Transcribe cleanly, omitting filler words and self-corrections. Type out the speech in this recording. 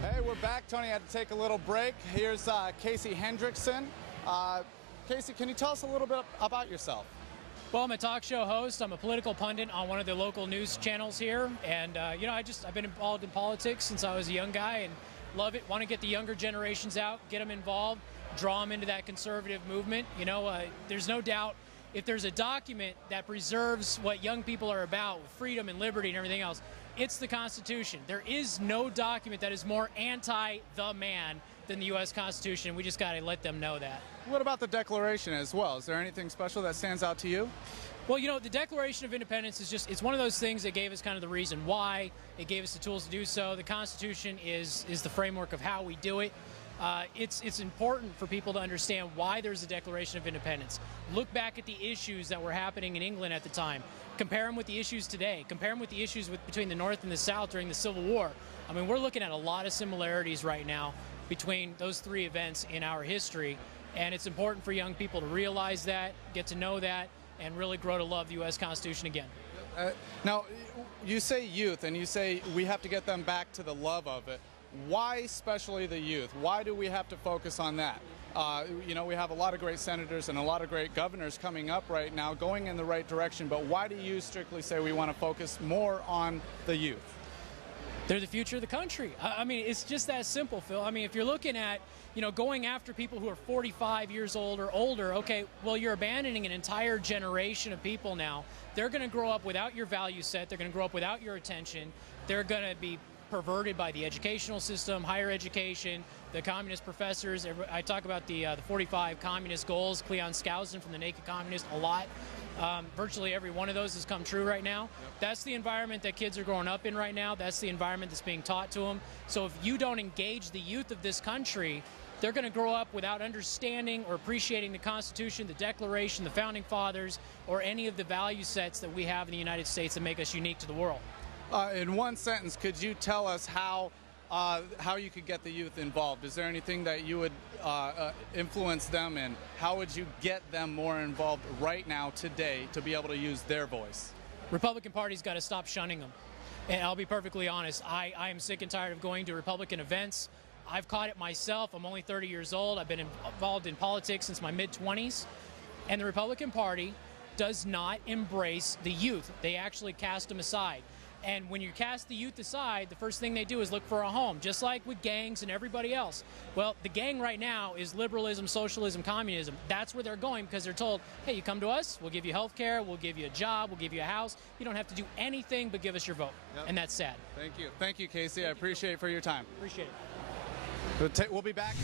Hey, we're back. Tony had to take a little break. Here's Casey Hendrickson. Casey, can you tell us a little bit about yourself? Well, I'm a talk show host. I'm a political pundit on one of the local news channels here. And, I've been involved in politics since I was a young guy and love it. Want to get the younger generations out, get them involved, draw them into that conservative movement. There's no doubt if there's a document that preserves what young people are about, freedom and liberty and everything else, it's the Constitution. There is no document that is more anti-the man than the U.S. Constitution. We just got to let them know that. What about the Declaration as well? Is there anything special that stands out to you? Well, the Declaration of Independence it's one of those things that gave us kind of the reason why. It gave us the tools to do so. The Constitution is the framework of how we do it. It's important for people to understand why there's a Declaration of Independence. Look back at the issues that were happening in England at the time. Compare them with the issues today. Compare them with the issues between the North and the South during the Civil War. I mean, we're looking at a lot of similarities right now between those three events in our history, and it's important for young people to realize that, get to know that, and really grow to love the U.S. Constitution again. Now, you say youth, and you say we have to get them back to the love of it. Why especially the youth? Why do we have to focus on that? We have a lot of great senators and a lot of great governors coming up right now going in the right direction, but why do you strictly say we want to focus more on the youth? They're the future of the country. I mean, it's just that simple, Phil. I mean, if you're looking at, going after people who are 45 years old or older, okay, well, you're abandoning an entire generation of people now. They're going to grow up without your value set. They're going to grow up without your attention. They're going to be perverted by the educational system, higher education, the communist professors. I talk about the 45 communist goals, Cleon Skousen from the Naked Communist a lot. Virtually every one of those has come true right now. Yep. That's the environment that kids are growing up in right now. That's the environment that's being taught to them. So if you don't engage the youth of this country, they're going to grow up without understanding or appreciating the Constitution, the Declaration, the Founding Fathers, or any of the value sets that we have in the United States that make us unique to the world. In one sentence, could you tell us how you could get the youth involved? Is there anything that you would influence them in? How would you get them more involved right now, today, to be able to use their voice? Republican Party's got to stop shunning them. And I'll be perfectly honest, I am sick and tired of going to Republican events. I've caught it myself. I'm only 30 years old. I've been involved in politics since my mid-20s. And the Republican Party does not embrace the youth. They actually cast them aside. And when you cast the youth aside, the first thing they do is look for a home, just like with gangs and everybody else. Well, the gang right now is liberalism, socialism, communism. That's where they're going because they're told, hey, you come to us, we'll give you health care, we'll give you a job, we'll give you a house. You don't have to do anything but give us your vote. Yep. And that's sad. Thank you. Thank you, Casey. I appreciate it for your time. Appreciate it. We'll be back.